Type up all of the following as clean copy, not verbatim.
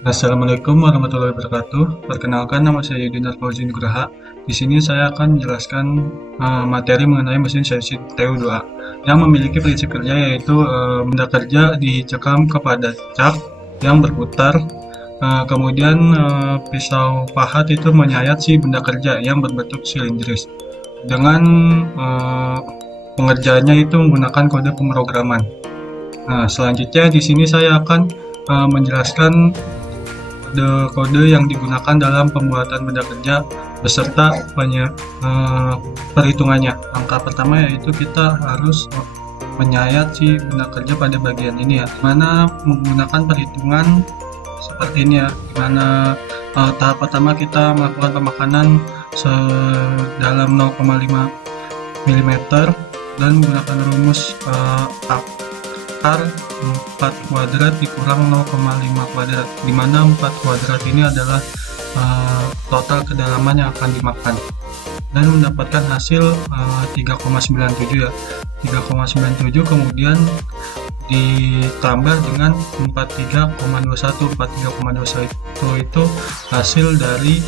Assalamualaikum warahmatullahi wabarakatuh. Perkenalkan, nama saya Yudin Fauzi Nugraha. Di sini saya akan menjelaskan materi mengenai mesin CNC TU2A yang memiliki prinsip kerja yaitu benda kerja dicekam kepada cak yang berputar. Kemudian pisau pahat itu menyayat si benda kerja yang berbentuk silindris. Dengan pengerjaannya itu menggunakan kode pemrograman. Nah, selanjutnya di sini saya akan menjelaskan kode-kode yang digunakan dalam pembuatan benda kerja beserta perhitungannya. Langkah pertama yaitu kita harus menyayat si benda kerja pada bagian ini ya, dimana menggunakan perhitungan seperti ini ya, dimana tahap pertama kita melakukan pemakanan sedalam 0,5 mm dan menggunakan rumus akar 4 kuadrat dikurang 0,5 kuadrat, dimana 4 kuadrat ini adalah total kedalaman yang akan dimakan, dan mendapatkan hasil 3,97 ya, 3,97 kemudian ditambah dengan 43,21. 43,21 itu hasil dari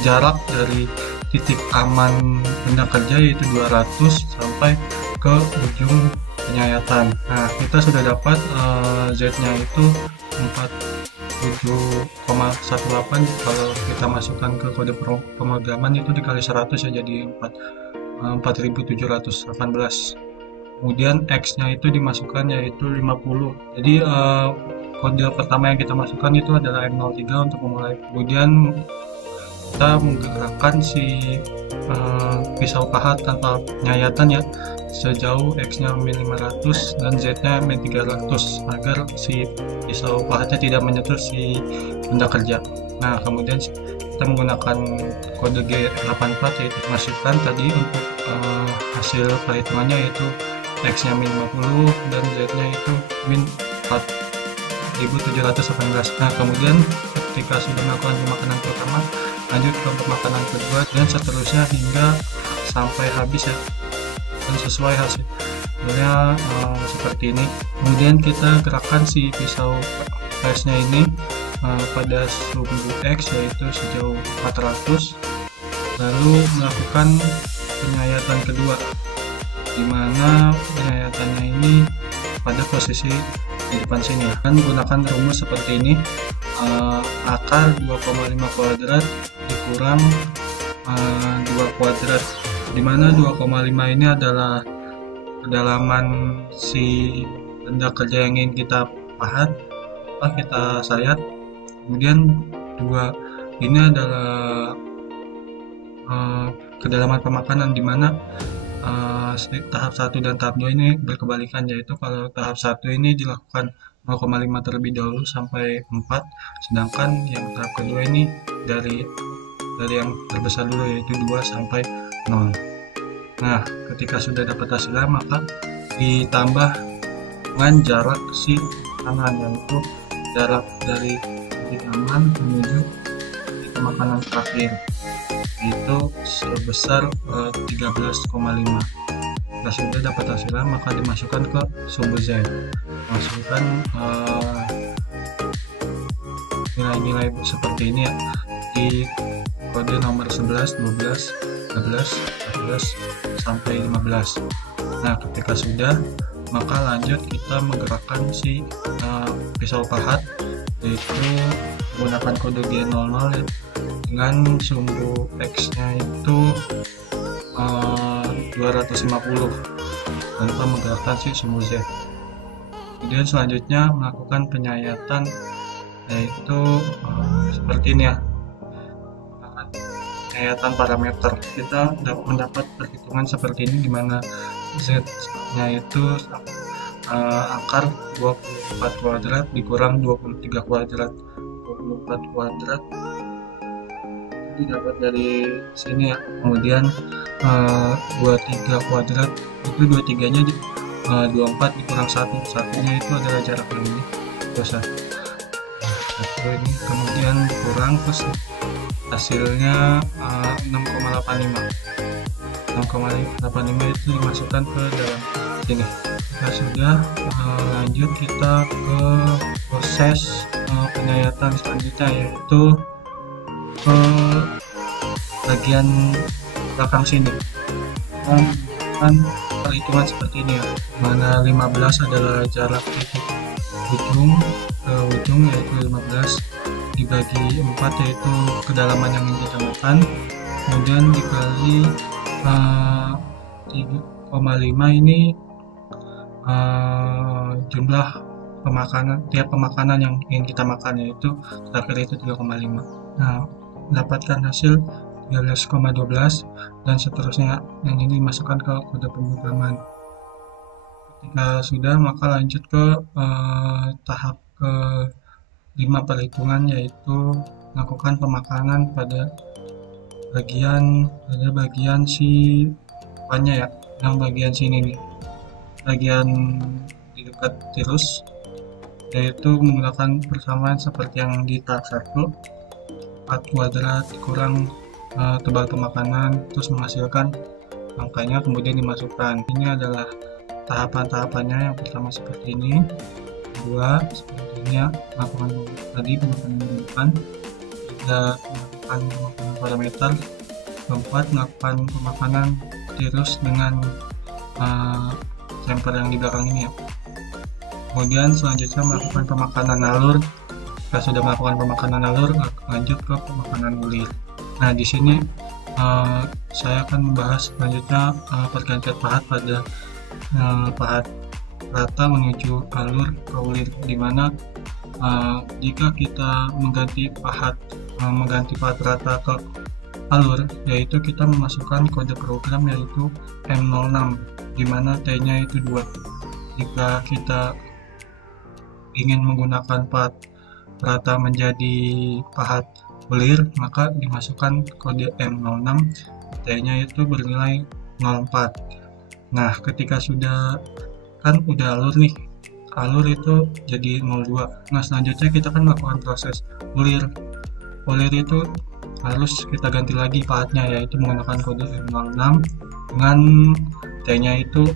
jarak dari titik aman benda kerja yaitu 200 sampai ke ujung penyayatan. Nah, kita sudah dapat Z-nya itu 47,18. Kalau kita masukkan ke kode pemrograman itu dikali 100 ya, jadi 4718. Kemudian X-nya itu dimasukkan yaitu 50. Jadi kode pertama yang kita masukkan itu adalah M03 untuk memulai. Kemudian kita menggerakkan si pisau pahat tanpa penyayatan ya, sejauh X-nya min 500 dan Z-nya min 300 agar si pisau pahatnya tidak menyentuh si benda kerja. Nah, kemudian kita menggunakan kode G84 yaitu masukkan tadi untuk hasil perhitungannya yaitu X-nya min 50 dan Z-nya itu min 4718. Nah, kemudian ketika sudah melakukan pemakanan pertama, lanjut ke pemakanan kedua dan seterusnya hingga sampai habis ya, dan sesuai hasilnya seperti ini. Kemudian kita gerakkan si pisau presnya ini pada sumbu X yaitu sejauh 400, lalu melakukan penyayatan kedua, dimana penyayatannya ini pada posisi di depan sini ya, dan menggunakan rumus seperti ini, akar 2,5 kuadrat dikurang 2 kuadrat, dimana 2,5 ini adalah kedalaman si benda kerja yang ingin kita pahat atau kita sayat. Kemudian 2 ini adalah kedalaman pemakanan, dimana tahap 1 dan tahap 2 ini berkebalikan, yaitu kalau tahap 1 ini dilakukan 0,5 terlebih dahulu sampai 4, sedangkan yang tahap kedua ini dari yang terbesar dulu yaitu 2 sampai 0. Nah, ketika sudah dapat hasilnya maka ditambah dengan jarak si tangan, yaitu jarak dari titik aman menuju titik makanan terakhir, itu sebesar 13,5. Jika sudah dapat hasilnya maka dimasukkan ke sumbu Z, masukkan nilai-nilai seperti ini ya, di kode nomor 11, 12, 13, 14 sampai 15. Nah, ketika sudah maka lanjut kita menggerakkan si pisau pahat yaitu menggunakan kode G00 ya, dengan sumbu X nya itu 250 tanpa menggerakkan si sumbu Z. Kemudian selanjutnya melakukan penyayatan yaitu seperti ini ya, penyayatan parameter. Kita mendapat perhitungan seperti ini, dimana Z nya itu akar 24 kuadrat dikurang 23 kuadrat. 24 kuadrat didapat dari sini ya, kemudian 23 kuadrat itu 23 nya 24 dikurang 1, satunya itu adalah jarak ini, dosa 1 ini, kemudian kurang terus hasilnya 6,85. 6,85 itu dimasukkan ke dalam sini. Nah, sudah lanjut kita ke proses penyayatan selanjutnya, yaitu ke bagian belakang sini. Kita menggunakan perhitungan seperti ini ya, mana 15 adalah jarak titik ujung ke ujung, yaitu 15 dibagi 4 yaitu kedalaman yang ingin kita makan, kemudian dikali 3,5 ini jumlah tiap pemakanan yang ingin kita makan, yaitu terakhir itu 3,5. Nah, dapatkan hasil 13,12 dan seterusnya, yang ini dimasukkan ke kode pemrograman. Ketika sudah, maka lanjut ke tahap ke 5 perhitungan, yaitu melakukan pemakanan pada bagian si depannya ya, yang bagian sini nih, bagian di dekat tirus, yaitu menggunakan persamaan seperti yang di tahap 1, 4 kuadrat kurang tebal pemakanan, terus menghasilkan angkanya, kemudian dimasukkan. Ini adalah tahapan-tahapannya. Yang pertama seperti ini, kedua seperti ini ya, melakukan tadi pemakanan depan, tiga melakukan pemakanan parameter, keempat melakukan pemakanan tirus dengan sampel yang di belakang ini ya. Kemudian selanjutnya melakukan pemakanan alur. Jika sudah melakukan pemakanan alur, lanjut ke pemakanan bulir. Nah, di sini saya akan membahas selanjutnya pergantian pahat pada pahat rata menuju alur ke bulir, di mana jika kita mengganti pahat rata ke alur, yaitu kita memasukkan kode program yaitu M06, di mana T-nya itu 2. Jika kita ingin menggunakan pahat rata menjadi pahat bulir, maka dimasukkan kode M06, T-nya itu bernilai 04. Nah, ketika sudah alur nih, alur itu jadi 02. Nah, selanjutnya kita akan melakukan proses bulir. Bulir itu harus kita ganti lagi pahatnya, yaitu menggunakan kode M06 dengan T-nya itu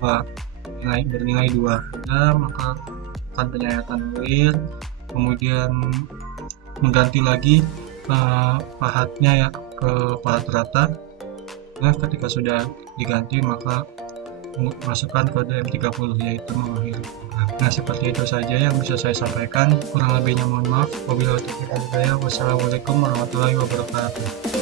bernilai 2. Nah, maka akan penyayatan bulir, kemudian mengganti lagi pahatnya ya ke pahat rata. Nah, ketika sudah diganti, maka masukkan kode M30, yaitu mengakhiri program. Nah, seperti itu saja yang bisa saya sampaikan. Kurang lebihnya mohon maaf. Wabillahi taufiq wal hidayah. Wassalamualaikum warahmatullahi wabarakatuh.